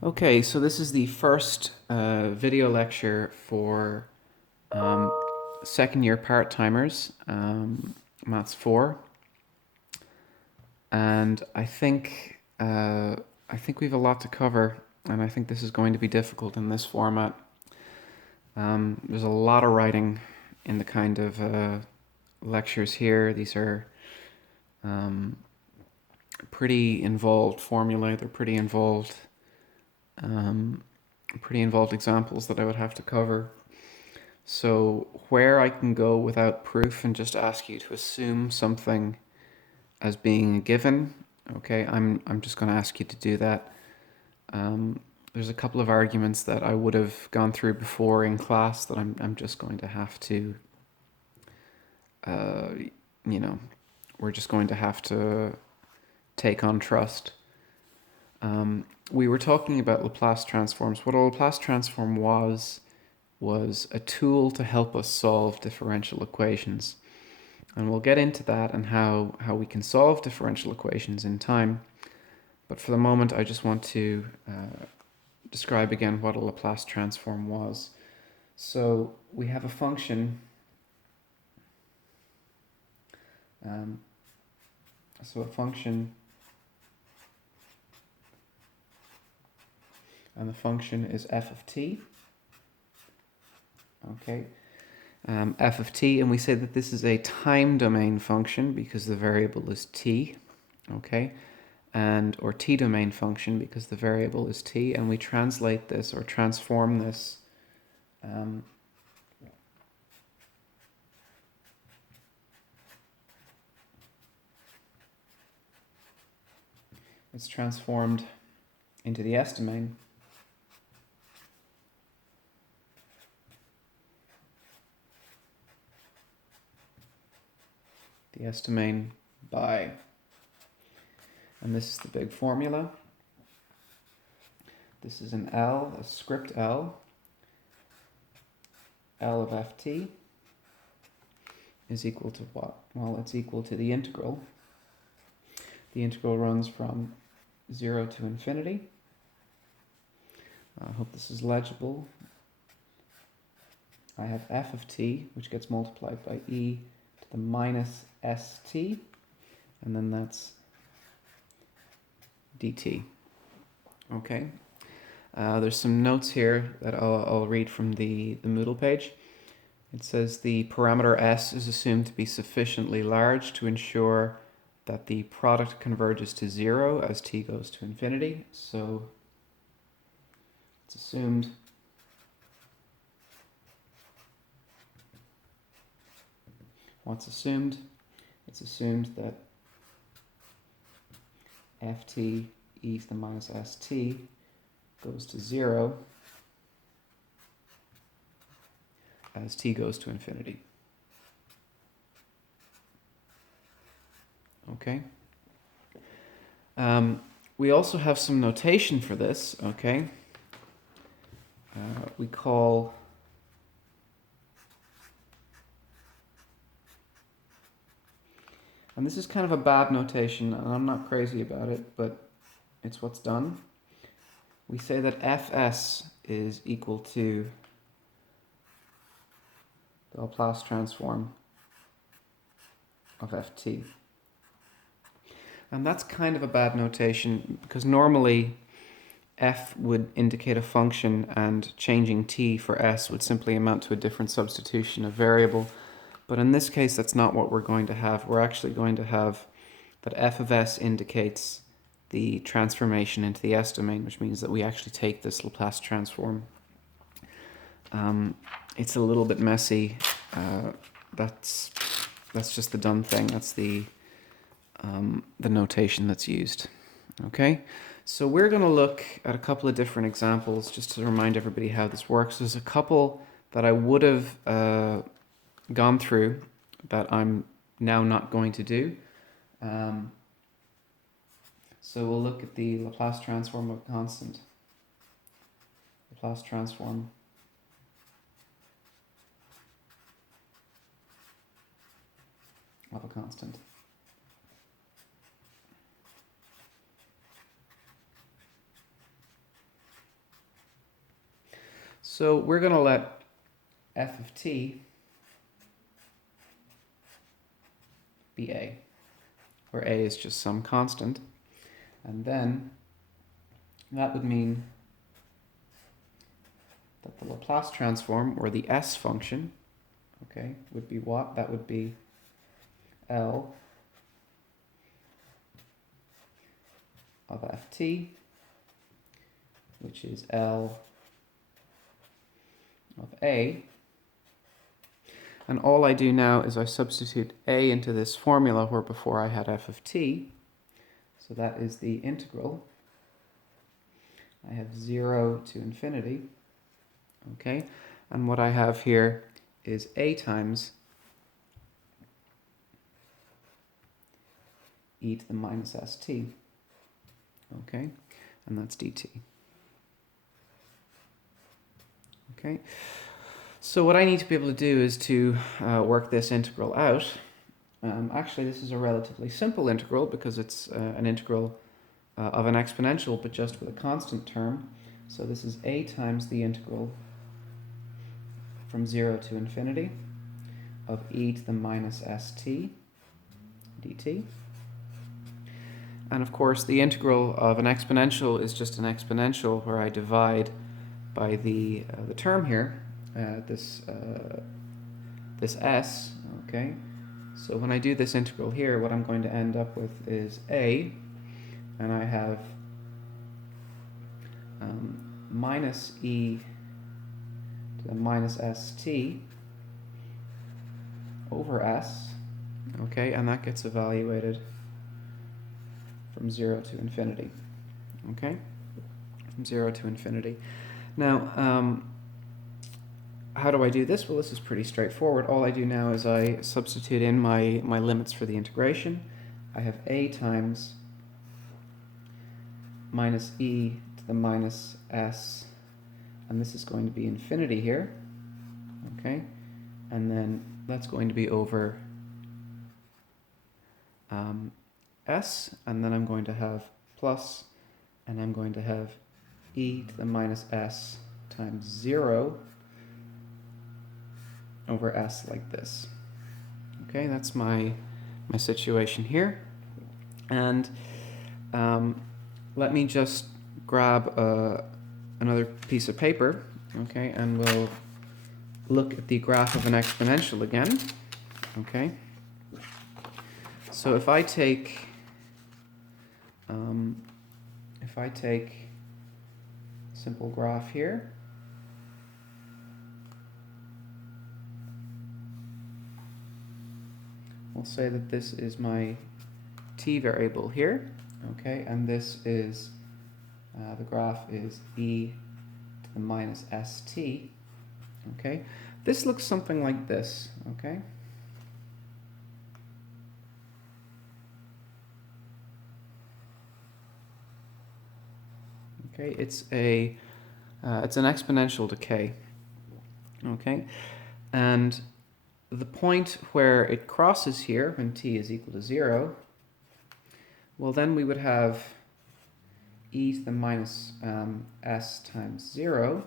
Okay, so this is the first video lecture for second year part-timers, Maths 4. And I think we have a lot to cover, and I think this is going to be difficult in this format. There's a lot of writing in the kind of lectures here. These are pretty involved formulae. They're pretty involved examples that I would have to cover. So where I can go without proof and just ask you to assume something as being a given, okay, I'm just going to ask you to do that. There's a couple of arguments that I would have gone through before in class that I'm just going to have to, we're just going to have to take on trust. We were talking about Laplace transforms. What a Laplace transform was a tool to help us solve differential equations. And we'll get into that and how we can solve differential equations in time. But for the moment, I just want to describe again what a Laplace transform was. So we have a function. So a function, and the function is f of t. Okay. F of t, and we say that this is a time domain function because the variable is t, okay, or t domain function because the variable is t, and we translate this or transform this it's transformed into the s domain. The s domain by, and this is the big formula. This is an L, a script L. L of ft is equal to what? Well, it's equal to the integral. The integral runs from 0 to infinity. I hope this is legible. I have f of t, which gets multiplied by e to the minus st, and then that's dt. Okay. There's some notes here that I'll read from the Moodle page. It says the parameter s is assumed to be sufficiently large to ensure that the product converges to 0 as t goes to infinity. So it's assumed what's assumed? It's assumed that ft e to the minus st goes to 0 as t goes to infinity. Okay. We also have some notation for this, okay? We call and this is kind of a bad notation, and I'm not crazy about it, but it's what's done. We say that fs is equal to the Laplace transform of ft. And that's kind of a bad notation because normally f would indicate a function and changing t for s would simply amount to a different substitution of variable. But in this case, that's not what we're going to have. We're actually going to have that f of s indicates the transformation into the s domain, which means that we actually take this Laplace transform. It's a little bit messy. That's just the done thing. That's the notation that's used. Okay, so we're going to look at a couple of different examples just to remind everybody how this works. There's a couple that I would have gone through that I'm now not going to do. So we'll look at the Laplace transform of a constant. Laplace transform of a constant. So we're going to let f of t be a, where a is just some constant. And then that would mean that the Laplace transform, or the s function, okay, would be what? That would be L of ft, which is L of a. And all I do now is I substitute a into this formula where before I had f of t. So that is the integral. I have 0 to infinity. Okay, and what I have here is a times e to the minus st. Okay, and that's dt. Okay, so what I need to be able to do is to work this integral out. Actually, this is a relatively simple integral because it's an integral of an exponential, but just with a constant term. So this is a times the integral from 0 to infinity of e to the minus st dt. And of course, the integral of an exponential is just an exponential where I divide by the term here, this s, okay? So when I do this integral here, what I'm going to end up with is a, and I have minus e to the minus st over s, okay? And that gets evaluated from 0 to infinity, okay? From 0 to infinity. Now, how do I do this? Well, this is pretty straightforward. All I do now is I substitute in my limits for the integration. I have a times minus e to the minus s, and this is going to be infinity here, okay? And then that's going to be over s, and then I'm going to have plus, and I'm going to have e to the minus s times 0 over s like this. Okay, that's my situation here. And let me just grab another piece of paper, okay, and we'll look at the graph of an exponential again, okay. So if I take simple graph here, we'll say that this is my t variable here, okay, and this is the graph is e to the minus st, okay. This looks something like this, okay. Okay, it's an exponential decay, okay, and the point where it crosses here when t is equal to 0, well then we would have e to the minus s times 0,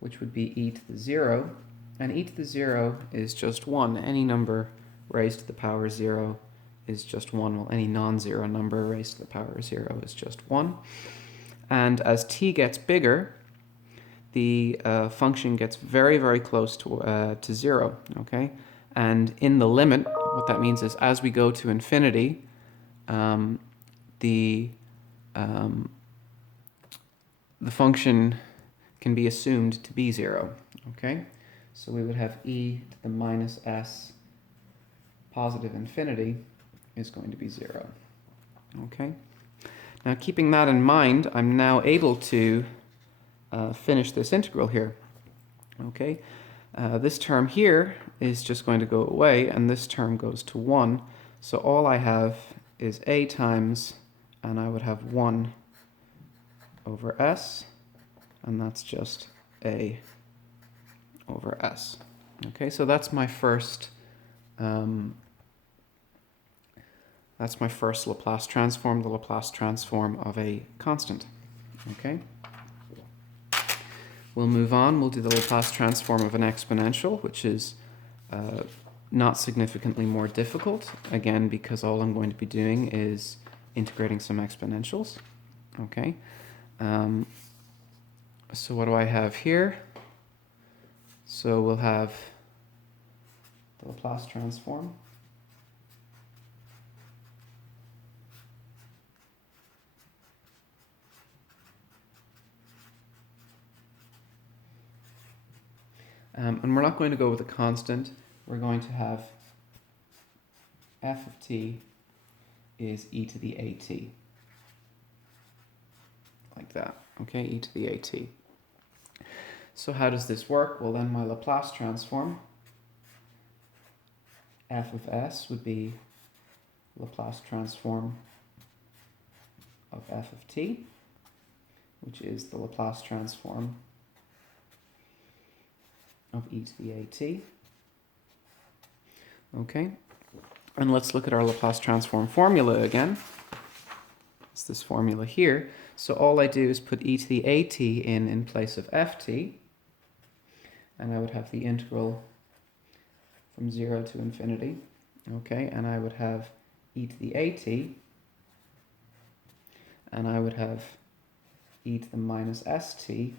which would be e to the 0, and e to the 0 is just 1. Any number raised to the power 0 is just 1. Well, any non-zero number raised to the power 0 is just 1. And as t gets bigger, the function gets very, very close to 0, okay? And in the limit, what that means is as we go to infinity, the function can be assumed to be 0, okay? So we would have e to the minus s positive infinity is going to be 0, okay? Now, keeping that in mind, I'm now able to finish this integral here, okay? This term here is just going to go away, and this term goes to 1. So all I have is a times, and I would have 1 over s, and that's just a over s. Okay, so that's my first Laplace transform, the Laplace transform of a constant. Okay. We'll move on. We'll do the Laplace transform of an exponential, which is not significantly more difficult, again, because all I'm going to be doing is integrating some exponentials. Okay. So what do I have here? So we'll have the Laplace transform. And we're not going to go with a constant. We're going to have f of t is e to the at. Like that. Okay, e to the at. So how does this work? Well, then my Laplace transform, f of s, would be Laplace transform of f of t, which is the Laplace transform of e to the at. Okay, and let's look at our Laplace transform formula again. It's this formula here. So all I do is put e to the at in place of ft, and I would have the integral from 0 to infinity. Okay, and I would have e to the at, and I would have e to the minus st,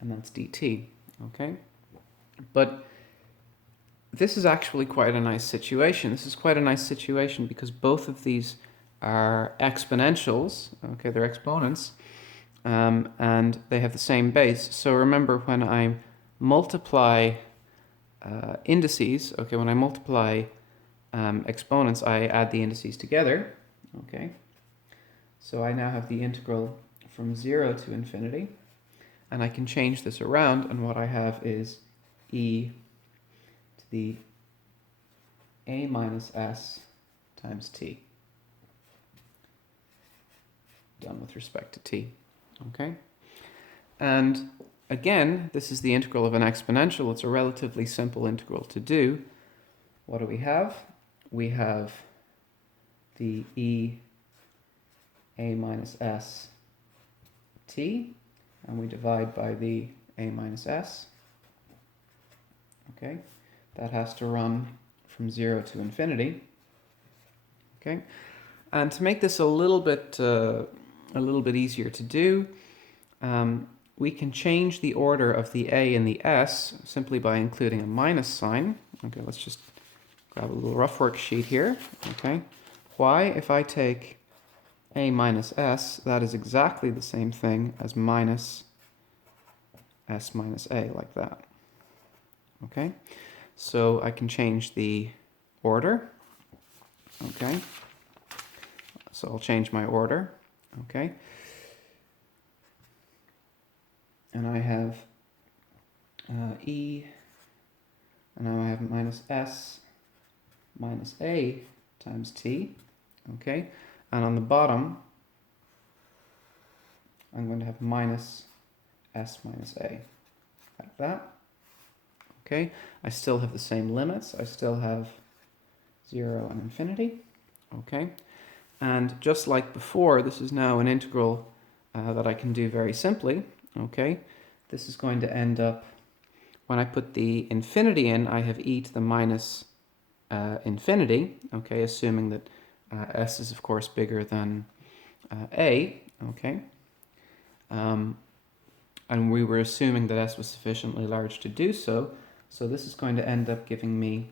and that's dt. Okay, but this is actually quite a nice situation. This is quite a nice situation because both of these are exponentials. Okay, they're exponents, and they have the same base. So remember, when I multiply indices, okay, when I multiply exponents, I add the indices together. Okay, so I now have the integral from 0 to infinity, and I can change this around, and what I have is e to the a minus s times t, done with respect to t. Okay, and again, this is the integral of an exponential. It's a relatively simple integral to do. What do we have? We have the e a minus s t, and we divide by the a minus s. Okay, that has to run from 0 to infinity. Okay, and to make this a little bit easier to do, we can change the order of the a and the s simply by including a minus sign. Okay, let's just grab a little rough worksheet here. Okay, why? If I take a minus s, that is exactly the same thing as minus s minus a, like that. Okay, so I can change the order. Okay, so I'll change my order. Okay, and I have e, and now I have minus s minus a times t. Okay, and on the bottom I'm going to have minus s minus a, like that. Okay, I still have the same limits. I still have 0 and infinity. Okay, and just like before, this is now an integral that I can do very simply. Okay, this is going to end up, when I put the infinity in, I have e to the minus infinity. Okay, assuming that s is of course bigger than a. Okay, and we were assuming that s was sufficiently large to do so. So this is going to end up giving me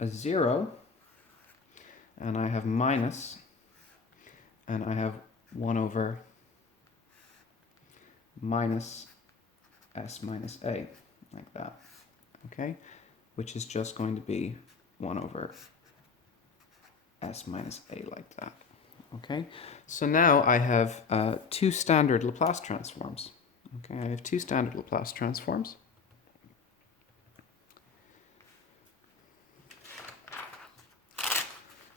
a 0, and I have minus, and I have 1 over minus s minus a, like that. Okay, which is just going to be 1 over s minus a, like that. Okay, so now I have two standard Laplace transforms. Okay, I have two standard Laplace transforms.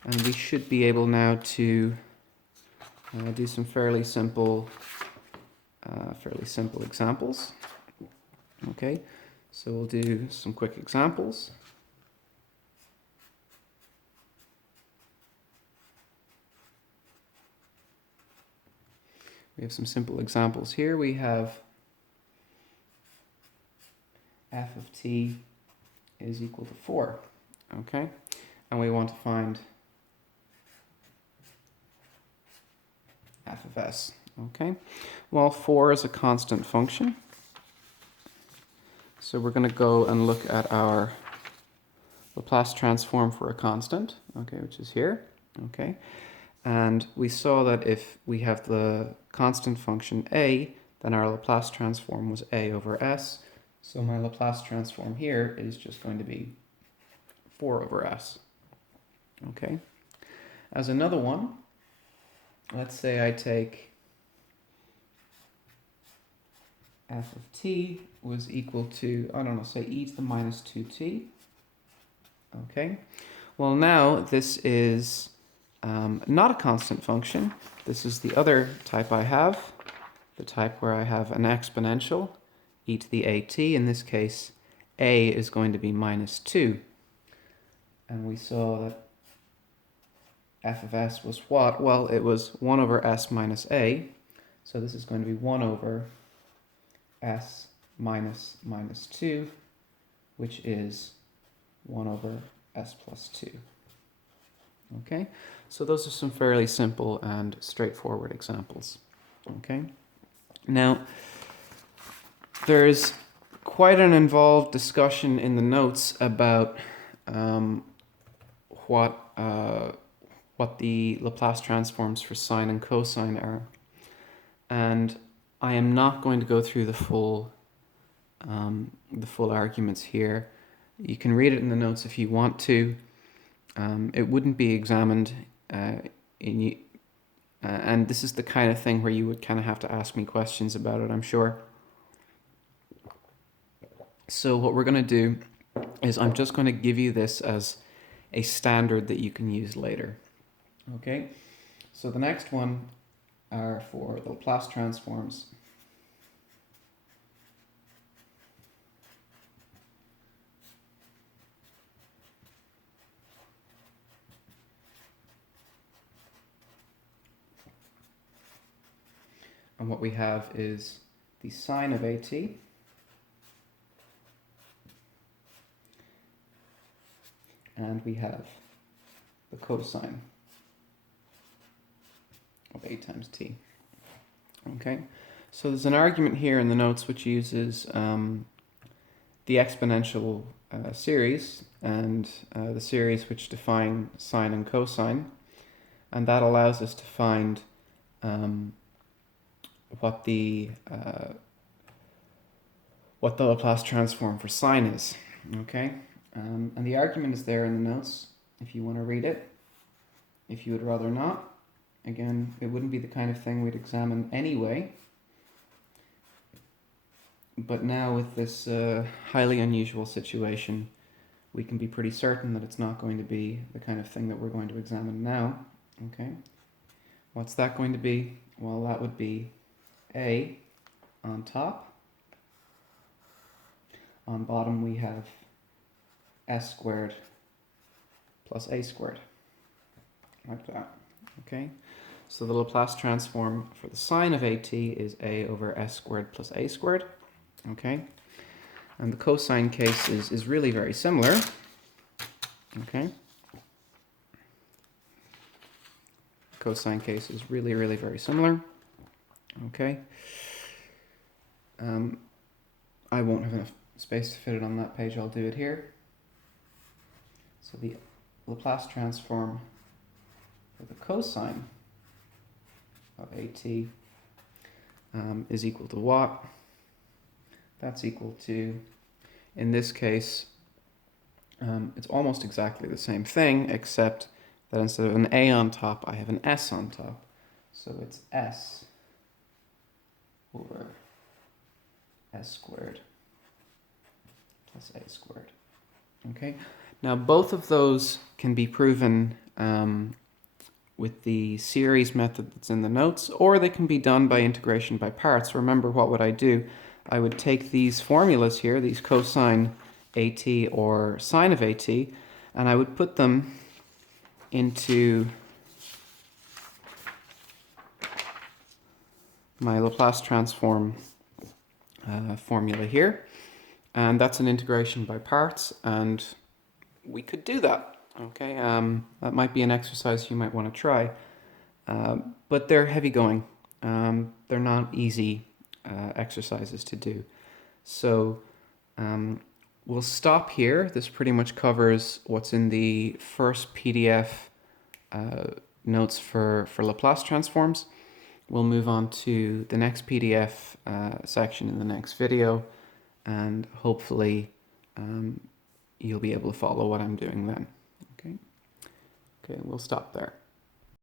And we should be able now to do some fairly simple examples. Okay, so we'll do some quick examples. we have some simple examples here. We have f of t is equal to 4, okay? And we want to find f of s, okay? Well, 4 is a constant function. So we're going to go and look at our Laplace transform for a constant, okay, which is here, okay? And we saw that if we have the constant function a, then our Laplace transform was a over s. So my Laplace transform here is just going to be 4 over s, okay? As another one, let's say I take f of t was equal to, I don't know, say e to the minus 2t, okay? Well, now this is not a constant function. This is the other type I have, the type where I have an exponential, e to the at. In this case, a is going to be minus 2. And we saw that f of s was what? Well, it was 1 over s minus a. So this is going to be 1 over s minus 2, which is 1 over s plus 2. Okay, so those are some fairly simple and straightforward examples. Okay, now there's quite an involved discussion in the notes about what the Laplace transforms for sine and cosine are, and I am not going to go through the full arguments here. You can read it in the notes if you want to. It wouldn't be examined and this is the kind of thing where you would kind of have to ask me questions about it, I'm sure. So what we're going to do is I'm just going to give you this as a standard that you can use later. Okay, so the next one are for the Laplace transforms. And what we have is the sine of at and we have the cosine of a times t. Okay, so there's an argument here in the notes which uses the exponential series and the series which define sine and cosine, and that allows us to find what the Laplace transform for sine is. Okay, and the argument is there in the notes if you want to read it. If you would rather not, again, it wouldn't be the kind of thing we'd examine anyway. But now with this highly unusual situation, we can be pretty certain that it's not going to be the kind of thing that we're going to examine now. Okay, what's that going to be? Well, that would be a on top. On bottom we have s squared plus a squared, like that. Okay, so the Laplace transform for the sine of at is a over s squared plus a squared. Okay, and the cosine case is really very similar. Okay, cosine case is really very similar. Okay, I won't have enough space to fit it on that page, I'll do it here. So the Laplace transform for the cosine of at is equal to what? That's equal to, in this case, it's almost exactly the same thing, except that instead of an a on top, I have an s on top. So it's s over s squared plus a squared. Okay, now both of those can be proven with the series method that's in the notes, or they can be done by integration by parts. Remember, what would I do? I would take these formulas here, these cosine at or sine of at, and I would put them into my Laplace transform formula here, and that's an integration by parts, and we could do that. Okay, that might be an exercise you might want to try, but they're heavy going. They're not easy exercises to do. So we'll stop here. This pretty much covers what's in the first PDF notes for Laplace transforms. We'll move on to the next PDF section in the next video, and hopefully you'll be able to follow what I'm doing then. Okay, we'll stop there.